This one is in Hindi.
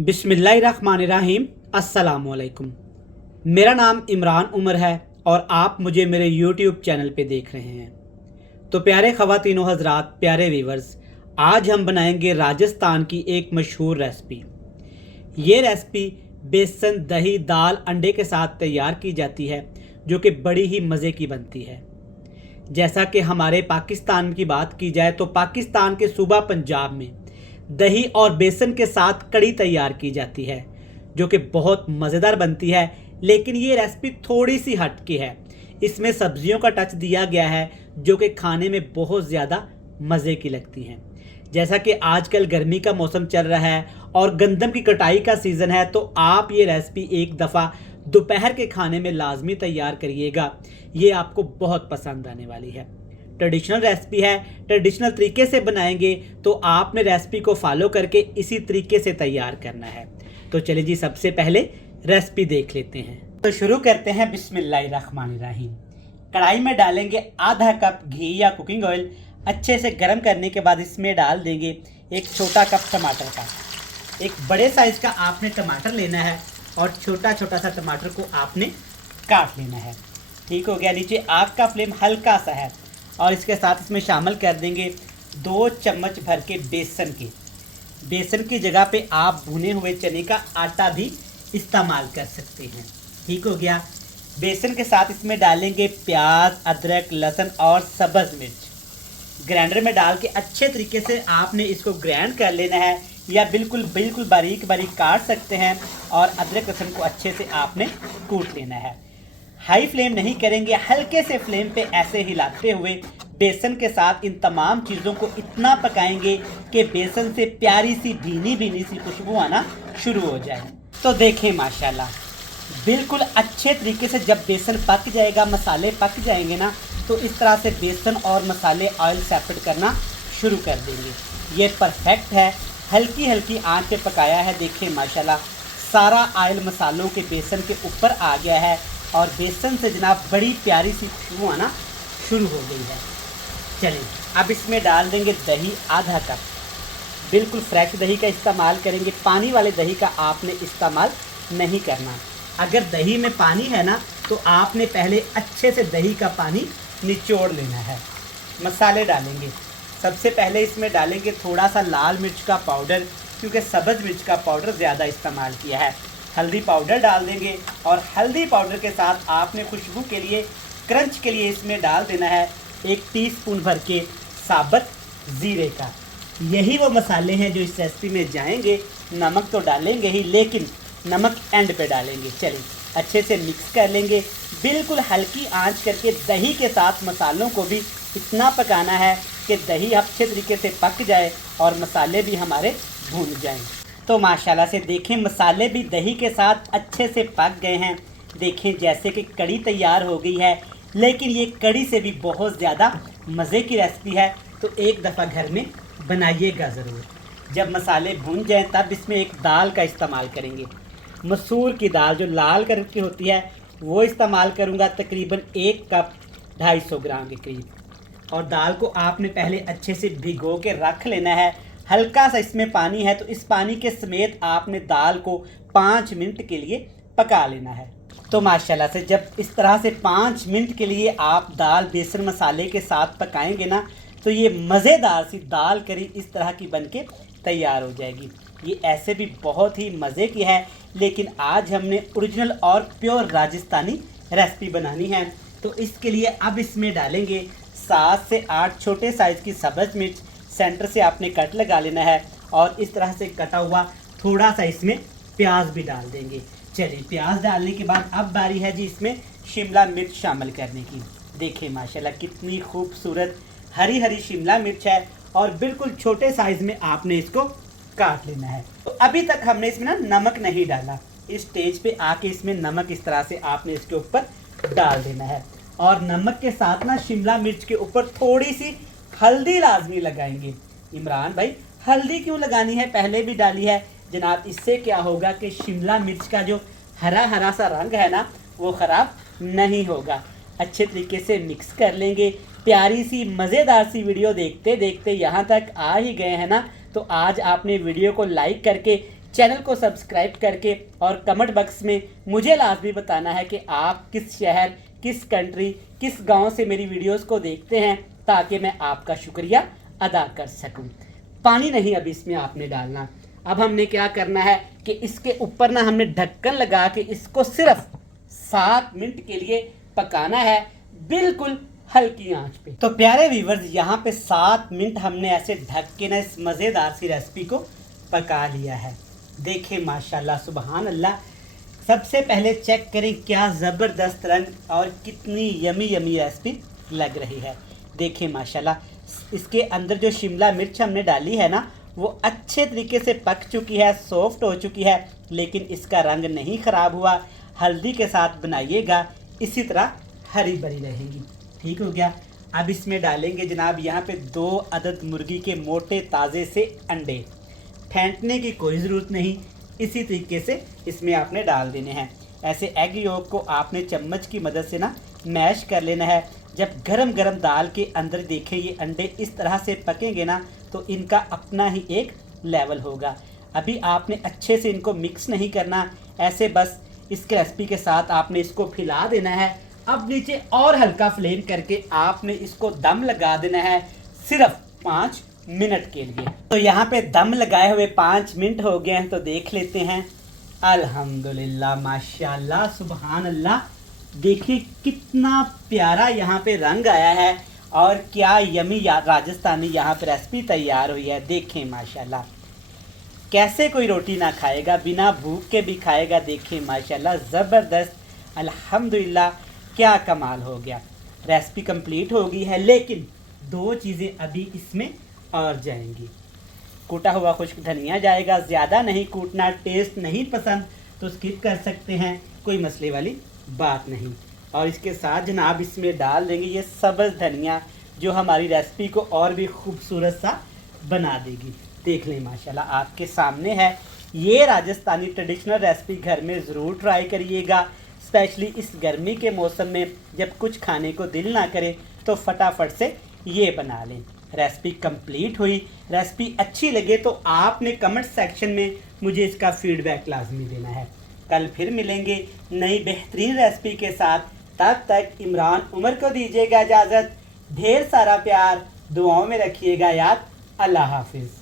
बिस्मिल्लाहिर्रहमानिर्रहीम। अस्सलामुअलैकुम। मेरा नाम इमरान उमर है और आप मुझे मेरे यूट्यूब चैनल पे देख रहे हैं। तो प्यारे ख़वातीनो हज़रात, प्यारे वीवर्स, आज हम बनाएंगे राजस्थान की एक मशहूर रेसिपी। ये रेसिपी बेसन, दही, दाल, अंडे के साथ तैयार की जाती है, जो कि बड़ी ही मज़े की बनती है। जैसा कि हमारे पाकिस्तान की बात की जाए तो पाकिस्तान के सूबा पंजाब में दही और बेसन के साथ कड़ी तैयार की जाती है, जो कि बहुत मज़ेदार बनती है। लेकिन ये रेसिपी थोड़ी सी हटके है। इसमें सब्जियों का टच दिया गया है, जो कि खाने में बहुत ज़्यादा मज़े की लगती हैं। जैसा कि आजकल गर्मी का मौसम चल रहा है और गंदम की कटाई का सीज़न है, तो आप ये रेसिपी एक दफ़ा दोपहर के खाने में लाजमी तैयार करिएगा। ये आपको बहुत पसंद आने वाली है। ट्रेडिशनल रेसिपी है, ट्रेडिशनल तरीके से बनाएंगे, तो आपने रेसिपी को फॉलो करके इसी तरीके से तैयार करना है। तो चलिए जी, सबसे पहले रेसिपी देख लेते हैं। तो शुरू करते हैं। बिस्मिल्लाहिर्रहमानिर्रहीम। कढ़ाई में डालेंगे आधा कप घी या कुकिंग ऑयल। अच्छे से गर्म करने के बाद इसमें डाल देंगे एक छोटा कप टमाटर का। एक बड़े साइज़ का आपने टमाटर लेना है और छोटा छोटा सा टमाटर को आपने काट लेना है। ठीक हो गया। नीचे आग का फ्लेम हल्का सा है और इसके साथ इसमें शामिल कर देंगे 2 चम्मच भर के बेसन के। बेसन की जगह पे आप भुने हुए चने का आटा भी इस्तेमाल कर सकते हैं। ठीक हो गया। बेसन के साथ इसमें डालेंगे प्याज, अदरक, लहसुन और सब्ज़ मिर्च। ग्राइंडर में डाल के अच्छे तरीके से आपने इसको ग्राइंड कर लेना है, या बिल्कुल बारीक बारीक काट सकते हैं। और अदरक लहसुन को अच्छे से आपने कूट लेना है। हाई फ्लेम नहीं करेंगे, हल्के से फ्लेम पे ऐसे हिलाते हुए बेसन के साथ इन तमाम चीज़ों को इतना पकाएंगे कि बेसन से प्यारी सी भीनी भीनी सी खुशबू आना शुरू हो जाए। तो देखें माशाल्लाह, बिल्कुल अच्छे तरीके से जब बेसन पक जाएगा, मसाले पक जाएंगे ना, तो इस तरह से बेसन और मसाले ऑयल सेपरेट करना शुरू कर देंगे। ये परफेक्ट है। हल्की हल्की आंच पे पकाया है। देखें माशाल्लाह, सारा ऑयल मसालों के बेसन के ऊपर आ गया है और बेसन से जनाब बड़ी प्यारी सी खुशबू आना शुरू हो गई है। चलिए अब इसमें डाल देंगे दही आधा कप। बिल्कुल फ्रेश दही का इस्तेमाल करेंगे, पानी वाले दही का आपने इस्तेमाल नहीं करना। अगर दही में पानी है ना, तो आपने पहले अच्छे से दही का पानी निचोड़ लेना है। मसाले डालेंगे। सबसे पहले इसमें डालेंगे थोड़ा सा लाल मिर्च का पाउडर, क्योंकि सब्ज़ मिर्च का पाउडर ज़्यादा इस्तेमाल किया है। हल्दी पाउडर डाल देंगे और हल्दी पाउडर के साथ आपने खुशबू के लिए, क्रंच के लिए इसमें डाल देना है 1 टीस्पून भर के साबुत ज़ीरे का। यही वो मसाले हैं जो इस रेसिपी में जाएंगे। नमक तो डालेंगे ही, लेकिन नमक एंड पे डालेंगे। चलिए अच्छे से मिक्स कर लेंगे। बिल्कुल हल्की आंच करके दही के साथ मसालों को भी इतना पकाना है कि दही अच्छे तरीके से पक जाए और मसाले भी हमारे भून जाएं। तो माशाल्लाह से देखें, मसाले भी दही के साथ अच्छे से पक गए हैं। देखें जैसे कि कड़ी तैयार हो गई है। लेकिन ये कड़ी से भी बहुत ज़्यादा मज़े की रेसिपी है, तो एक दफ़ा घर में बनाइएगा ज़रूर। जब मसाले भून जाएं तब इसमें एक दाल का इस्तेमाल करेंगे। मसूर की दाल जो लाल कलर की होती है, वो इस्तेमाल करूँगा। तकरीबन 1 कप 250 ग्राम के करीब। और दाल को आपने पहले अच्छे से भिगो के रख लेना है। हल्का सा इसमें पानी है, तो इस पानी के समेत आपने दाल को 5 मिनट के लिए पका लेना है। तो माशाल्लाह से जब इस तरह से 5 मिनट के लिए आप दाल बेसन मसाले के साथ पकाएंगे ना, तो ये मज़ेदार सी दाल करी इस तरह की बनके तैयार हो जाएगी। ये ऐसे भी बहुत ही मज़े की है, लेकिन आज हमने ओरिजिनल और प्योर राजस्थानी रेसिपी बनानी है। तो इसके लिए अब इसमें डालेंगे 7 से 8 छोटे साइज़ की सब्ज़ मिर्च। सेंटर से आपने कट लगा लेना है और इस तरह से कटा हुआ थोड़ा सा इसमें प्याज भी डाल देंगे। चलिए प्याज डालने के बाद अब बारी है जी इसमें शिमला मिर्च शामिल करने की। देखिए माशाल्लाह कितनी खूबसूरत हरी हरी शिमला मिर्च है और बिल्कुल छोटे साइज़ में आपने इसको काट लेना है। तो अभी तक हमने इसमें ना नमक नहीं डाला। इस स्टेज पे आके इसमें नमक इस तरह से आपने इसके ऊपर डाल देना है। और नमक के साथ ना शिमला मिर्च के ऊपर थोड़ी सी हल्दी लाजमी लगाएंगे। इमरान भाई, हल्दी क्यों लगानी है? पहले भी डाली है जनाब। इससे क्या होगा कि शिमला मिर्च का जो हरा हरा सा रंग है ना, वो ख़राब नहीं होगा। अच्छे तरीके से मिक्स कर लेंगे। प्यारी सी मज़ेदार सी वीडियो देखते देखते यहाँ तक आ ही गए हैं ना, तो आज आपने वीडियो को लाइक करके चैनल को सब्सक्राइब करके और कमेंट बॉक्स में मुझे लाजमी बताना है कि आप किस शहर, किस कंट्री, किस गांव से मेरी वीडियोस को देखते हैं, ताकि मैं आपका शुक्रिया अदा कर सकूं। पानी नहीं अब इसमें आपने डालना। अब हमने क्या करना है कि इसके ऊपर ना हमने ढक्कन लगा के इसको सिर्फ 7 मिनट के लिए पकाना है, बिल्कुल हल्की आंच पे। तो प्यारे व्यूवर्स, यहाँ पे 7 मिनट हमने ऐसे ढक के ना इस मज़ेदार सी रेसिपी को पका लिया है। देखिए माशाल्लाह, सुबहान अल्लाह। सबसे पहले चेक करें क्या ज़बरदस्त रंग और कितनी यमी यमी रेसिपी लग रही है। देखिए माशाल्लाह, इसके अंदर जो शिमला मिर्च हमने डाली है ना, वो अच्छे तरीके से पक चुकी है, सॉफ्ट हो चुकी है, लेकिन इसका रंग नहीं ख़राब हुआ। हल्दी के साथ बनाइएगा, इसी तरह हरी भरी रहेगी। ठीक हो गया। अब इसमें डालेंगे जनाब यहाँ पे 2 अदद मुर्गी के मोटे ताज़े से अंडे। फेंटने की कोई ज़रूरत नहीं, इसी तरीके से इसमें आपने डाल देने हैं। ऐसे एग योक को आपने चम्मच की मदद से ना मैश कर लेना है। जब गरम गरम दाल के अंदर देखें ये अंडे इस तरह से पकेंगे ना, तो इनका अपना ही एक लेवल होगा। अभी आपने अच्छे से इनको मिक्स नहीं करना, ऐसे बस इस रेसिपी के साथ आपने इसको फैला देना है। अब नीचे और हल्का फ्लेम करके आपने इसको दम लगा देना है सिर्फ 5 मिनट के लिए। तो यहाँ पे दम लगाए हुए 5 मिनट हो गए हैं, तो देख लेते हैं। अल्हम्दुलिल्लाह, माशाल्लाह, सुबहान अल्लाह। देखिए कितना प्यारा यहाँ पे रंग आया है और क्या यमी राजस्थानी यहाँ पे रेसिपी तैयार हुई है। देखें माशाल्लाह, कैसे कोई रोटी ना खाएगा, बिना भूख के भी खाएगा। देखें माशाल्लाह, ज़बरदस्त, अल्हम्दुलिल्लाह, क्या कमाल हो गया। रेसिपी कंप्लीट हो गई है, लेकिन 2 चीज़ें अभी इसमें और जाएंगी। कूटा हुआ खुश्क धनिया जाएगा, ज़्यादा नहीं कूटना। टेस्ट नहीं पसंद तो स्किप कर सकते हैं, कोई मसले वाली बात नहीं। और इसके साथ जनाब इसमें डाल देंगे ये सब्ज़ धनिया, जो हमारी रेसिपी को और भी खूबसूरत सा बना देगी। देख लें माशाल्लाह, आपके सामने है। ये राजस्थानी ट्रेडिशनल रेसिपी घर में ज़रूर ट्राई करिएगा, स्पेशली इस गर्मी के मौसम में जब कुछ खाने को दिल ना करे तो फटाफट से ये बना लें। रेसिपी कंप्लीट हुई। रेसिपी अच्छी लगे तो आपने कमेंट सेक्शन में मुझे इसका फीडबैक लाजमी देना है। कल फिर मिलेंगे नई बेहतरीन रेसिपी के साथ। तब तक इमरान उमर को दीजिएगा इजाज़त। ढेर सारा प्यार, दुआओं में रखिएगा याद। अल्लाह हाफिज़।